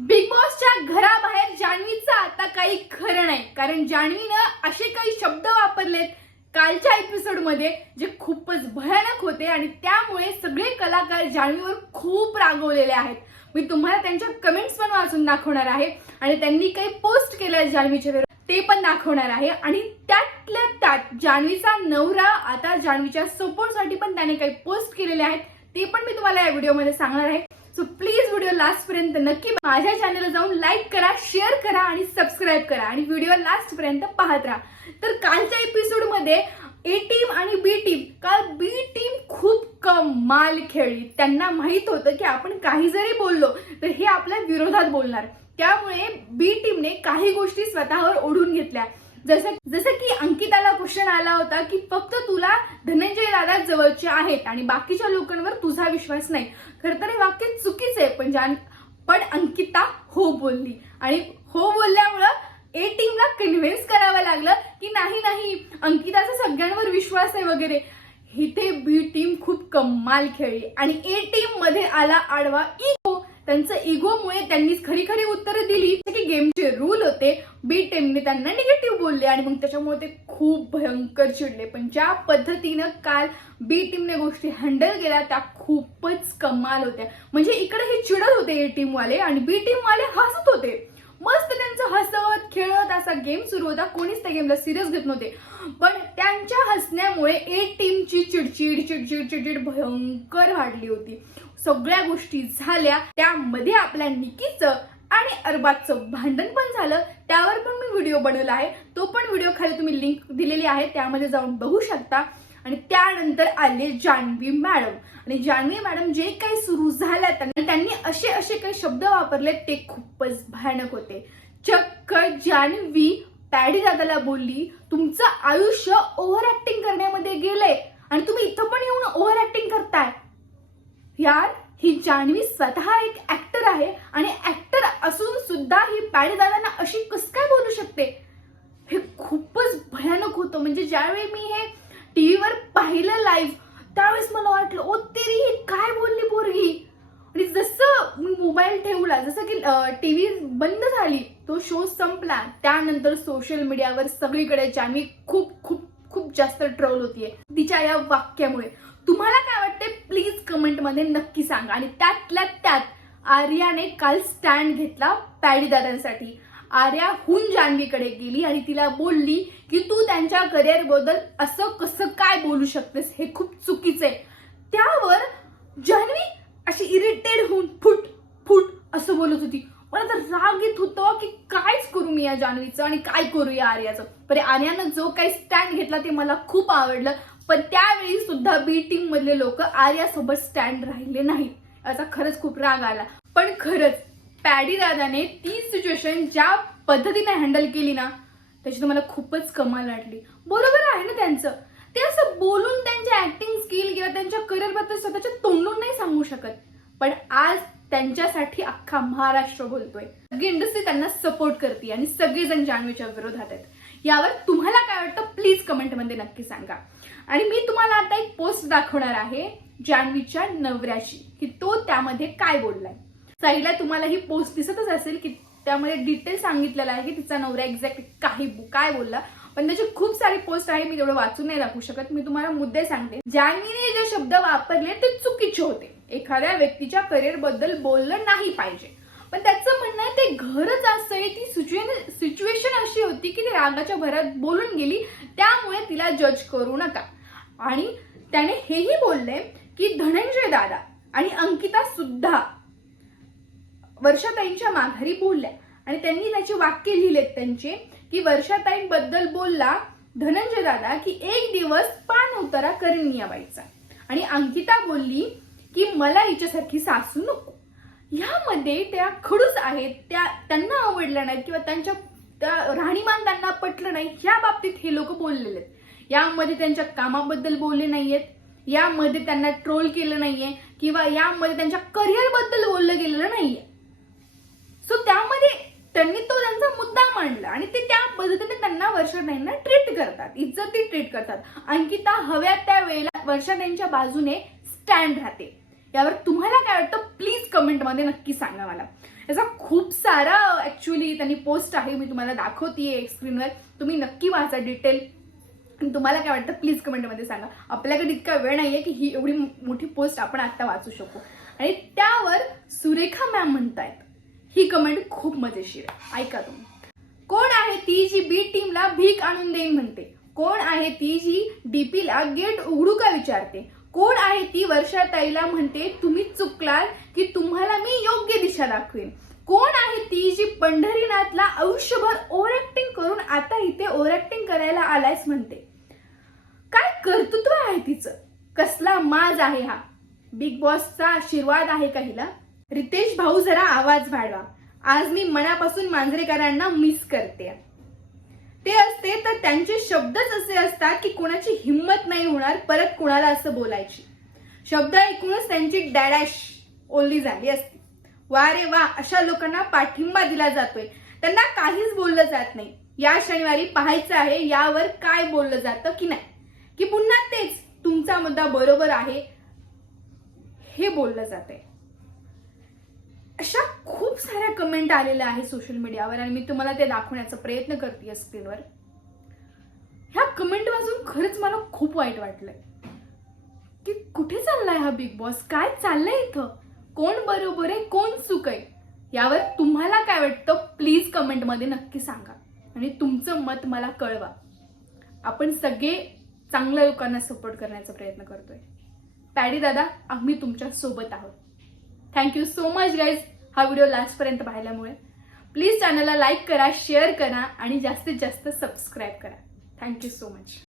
Big बॉसच्या घराबाहेर जान्हवीचं आता काही खरं नाही, कारण जान्हवीनं असे काही शब्द वापरलेत कालच्या एपिसोडमध्ये जे खूपच भयानक होते आणि त्यामुळे सगळे कलाकार जान्हवीवर खूप रागवलेले आहेत। मी तुम्हाला त्यांच्या कमेंट्स पण वाचून दाखवणार आहे आणि त्यांनी काही पोस्ट केलंय जान्हवीच्या विरोधात ते पण दाखवणार आहे आणि त्यातल्या त्यात जान्हवीचा नवरा आता जान्हवीच्या सपोर्टसाठी पण त्याने काही पोस्ट केलेले आहेत ते पण मी तुम्हाला या व्हिडिओमध्ये सांगणार आहे। सो प्लीज व्हिडिओ लास्ट पर्यंत नक्की माझ्या चॅनलला जाऊन लाईक करा, शेअर करा आणि सबस्क्राइब करा आणि व्हिडिओ लास्ट पर्यंत पाहत राहा। तर कालच्या एपिसोड मध्ये ए टीम आणि बी टीम, काल बी टीम खूप कमाल खेळली। त्यांना माहित होतं की आपण काही जरी बोललो तर हे आपल्या विरोधात बोलणार, त्यामुळे बी टीमने काही गोष्टी स्वतःवर ओढून घेतल्या। जसं की अंकिताला क्वेश्चन आला होता की फक्त तुला धनंजय दादा जवळचे आहेत आणि बाकीच्या लोकांवर तुझा विश्वास नाही। खरं तर हे वाक्य चुकीचे आहे, पण अंकिता हो बोलली आणि हो बोलल्यामुळं ए टीमला कन्व्हिन्स करावं लागलं की नाही अंकिताचा सगळ्यांवर विश्वास आहे वगैरे। इथे बी टीम खूप कमाल खेळली आणि ए टीम मध्ये आला आडवा इगो। त्यांचं इगोमुळे त्यांनी खरी खरी उत्तरं दिली की गेमचे रूल होते, बी टीमने त्यांना निगेटिव्ह बोलले आणि मग त्याच्यामुळे ते खूप भयंकर चिडले। पण ज्या पद्धतीनं काल बी टीमने गोष्टी हँडल केल्या त्या खूपच कमाल होत्या। म्हणजे इकडे हे चिडत होते ए टीम वाले आणि बी टीम वाले हसत होते, मस्त त्यांचं हसत खेळत असा गेम सुरू होता। कोणीच त्या गेमला सिरियस घेत नव्हते, पण त्यांच्या हसण्यामुळे ए टीमची चिडचिड भयंकर वाढली होती। सगळ्या गोष्टी झाल्या, त्यामध्ये आपल्या निकीचं आणि अरबाजचं भांडण पण झालं, त्यावर पण मी व्हिडिओ बनवला आहे, तो पण व्हिडिओ खाली तुम्ही लिंक दिलेली आहे त्यामध्ये जाऊन बघू शकता। आणि त्यानंतर आले जान्हवी मॅडम आणि जान्हवी मॅडम जे काही सुरू झालं त्यांनी असे काही शब्द वापरले ते खूपच भयानक होते। चक्क जान्हवी पॅडी दादाला बोलली तुमचं आयुष्य ओव्हर ऍक्टिंग करण्यामध्ये गेलंय आणि तुम्ही इथं पण येऊन ओव्हर ऍक्टिंग करताय। यार, ही जान्हवी स्वतः एक ऍक्टर आहे आणि ऍक्टर असून सुद्धा ही पॅडी दादांना अशी कसं काय बोलू शकते, हे खूपच भयानक होतं। म्हणजे ज्यावेळी मी हे टीव्हीवर पाहिलं लाईव्ह त्यावेळेस मला वाटलं ओ तेरी ही काय बोलली पोरगी। आणि जसं मी मोबाईल ठेवला, जसं की टीव्ही बंद झाली, तो शो संपला, त्यानंतर सोशल मीडियावर सगळीकडे जान्हवी खूप जास्त ट्रोल होतीये तिच्या या वाक्यामुळे। तुम्हाला काय वाटते प्लीज कमेंट मध्ये नक्की सांगा। आणि त्यातल्या त्यात आर्याने काल स्टँड घेतला पॅडी दादांसाठी। आर्या हुन जान्हवीकडे गेली आणि तिला बोलली की तू त्यांच्या करिअर बद्दल असं कसं काय बोलू शकतेस, हे खूप चुकीचं आहे। त्यावर जान्हवी अशी इरिटेड होऊन फुट असं बोलत होती। मला तर राग येत होतं की कायच करू मी या जान्हवीचं आणि काय करू या आर्याचं। पण आर्यानं जो काही स्टँड घेतला ते मला खूप आवडलं, पण त्यावेळी सुद्धा बी टीम मधले लोक आर्यासोबत स्टँड राहिले नाहीत, याचा खरंच खूप राग आला। पण खरंच पॅडी दादाने ती सिच्युएशन ज्या पद्धतीने हँडल केली ना त्याची तर मला खूपच कमाल वाटली। बरोबर आहे ना त्यांचं, ते असं बोलून त्यांच्या ऍक्टिंग स्किल किंवा त्यांच्या करिअर बद्दल स्वतःच्या तोंडून नाही सांगू शकत, पण आज त्यांच्यासाठी अख्खा महाराष्ट्र बोलतोय, सगळी इंडस्ट्री त्यांना सपोर्ट करते आणि सगळेजण जान्हवीच्या विरोधात आहेत। यावर तुम्हाला काय वाटतं प्लीज कमेंट मध्ये नक्की सांगा। आणि मी तुम्हाला आता एक पोस्ट दाखवणार आहे जान्हवीच्या नवऱ्याची की तो त्यामध्ये काय बोललाय। साईडला तुम्हाला ही पोस्ट दिसतच असेल की त्यामध्ये डिटेल सांगितलेलं आहे की तिचा नवरा एक्झॅक्टली काय बोलला, पण त्याची खूप सारी पोस्ट आहे, मी तेवढं वाचून नाही दाखवू शकत। मी तुम्हाला मुद्दे सांगते। जान्हवीने जे शब्द वापरले ते चुकीचे होते, एखाद्या व्यक्तीच्या करिअर बद्दल बोललं नाही पाहिजे, पण त्याचं म्हणणं आहे ते घरच असं आहे, ती सिच्युएशन अशी होती की ती रागाच्या भरात बोलून गेली, त्यामुळे तिला जज करू नका। आणि त्याने हेही बोलले की धनंजय दादा आणि अंकिता सुद्धा वर्षाताईंच्या माघारी बोलल्या आणि त्यांनी त्याची वाक्य लिहिलेत त्यांचे की वर्षाताईंबद्दल बोलला धनंजय दादा की एक दिवस पान उतारा करेन या बाईचा, आणि अंकिता बोलली की मला हिच्यासारखी सासू नको। यामध्ये त्या खडूस आहेत, त्यांना आवडलं नाही किंवा त्यांच्या राहणीमान त्यांना पटलं नाही, या बाबतीत हे लोक बोललेले आहेत। यामध्ये त्यांच्या कामाबद्दल बोलले नाहीयेत, यामध्ये त्यांना ट्रोल केलं नाहीये किंवा यामध्ये त्यांच्या करिअर बद्दल बोललं गेलेलं नाहीये। सो त्यामध्ये त्यांनी तो त्यांचा मुद्दा मांडला आणि ते त्या पद्धतीने त्यांना वर्षाताईंना ट्रीट करतात, इज्जती ट्रीट करतात। अंकिता हव्या त्या वेळेला वर्षाताईंच्या बाजूने स्टँड राहते। यावर तुम्हाला काय वाटतं प्लीज कमेंट मध्ये नक्की सांगा मला। याचा खूप सारा ऍक्च्युली त्यांनी पोस्ट आहे, मी तुम्हाला दाखवतेय स्क्रीनवर, तुम्ही नक्की वाचा डिटेल. तुम्हाला काय वाटतं प्लीज कमेंटमध्ये सांगा. आपल्याकडे इतका वेळ नाहीये की ही एवढी मोठी पोस्ट आपण आता वाचू शकू. आणि त्यावर सुरेखा मॅम म्हणतायत, ही कमेंट खूप मजेशीर आहे, ऐका तुम्ही. कोण आहे ती जी बी टीमला भीक आणून देईन म्हणते? कोण आहे ती जी डीपीला गेट उघडू का विचारते? कोण आहे ती वर्षाताईला म्हणते तुम्ही चुकलाल की तुम्हाला मी योग्य दिशा दाखवेन? कोण आहे ती जी पंढरीनाथला आयुष्यभर ओव्हर ऍक्टिंग करून आता इथे ओव्हर ऍक्टिंग करायला आलायस म्हणते? काय कर्तृत्व आहे तिचं? कसला माज आहे हा? बिग बॉसचा आशीर्वाद आहे का हिला? रितेश भाऊ जरा आवाज वाढवा, आज मी मनापासून मांजरेकरांना मिस करते. ते असते तर त्यांचे शब्दच असे असतात की कोणाची हिंमत नाही होणार परत कोणाला असं बोलायची. शब्द ऐकूनच त्यांची डॅडॅश ओली झाली असती. वा रे वा, अशा लोकांना पाठिंबा दिला जातोय, त्यांना काहीच बोललं जात नाही. या शनिवारी पाहायचं आहे यावर काय बोललं जातं की नाही, की पुन्हा तेच तुमचा मुद्दा बरोबर आहे हे बोललं जातंय. अशा खूप साऱ्या कमेंट आलेल्या आहेत सोशल मीडियावर आणि मी तुम्हाला ते दाखवण्याचा प्रयत्न करते स्क्रीनवर. ह्या कमेंट वाचून खरंच मला खूप वाईट वाटलंय की कुठे चाललाय हा बिग बॉस, काय चाललंय इथं, कोण बरोबर आहे कोण चूक आहे, यावर तुम्हाला काय वाटतं प्लीज कमेंटमध्ये नक्की सांगा आणि तुमचं मत मला कळवा. आपण सगळे चांगल्या लोकांना सपोर्ट करण्याचा प्रयत्न करतोय. पॅडी दादा, आम्ही तुमच्या सोबत आहोत. थँक्यू सो मच गाईज हा व्हिडिओ लास्टपर्यंत पाहिल्यामुळे. प्लीज चॅनलला लाईक करा, शेअर करा आणि जास्तीत जास्त सबस्क्राईब करा. Thank you so much.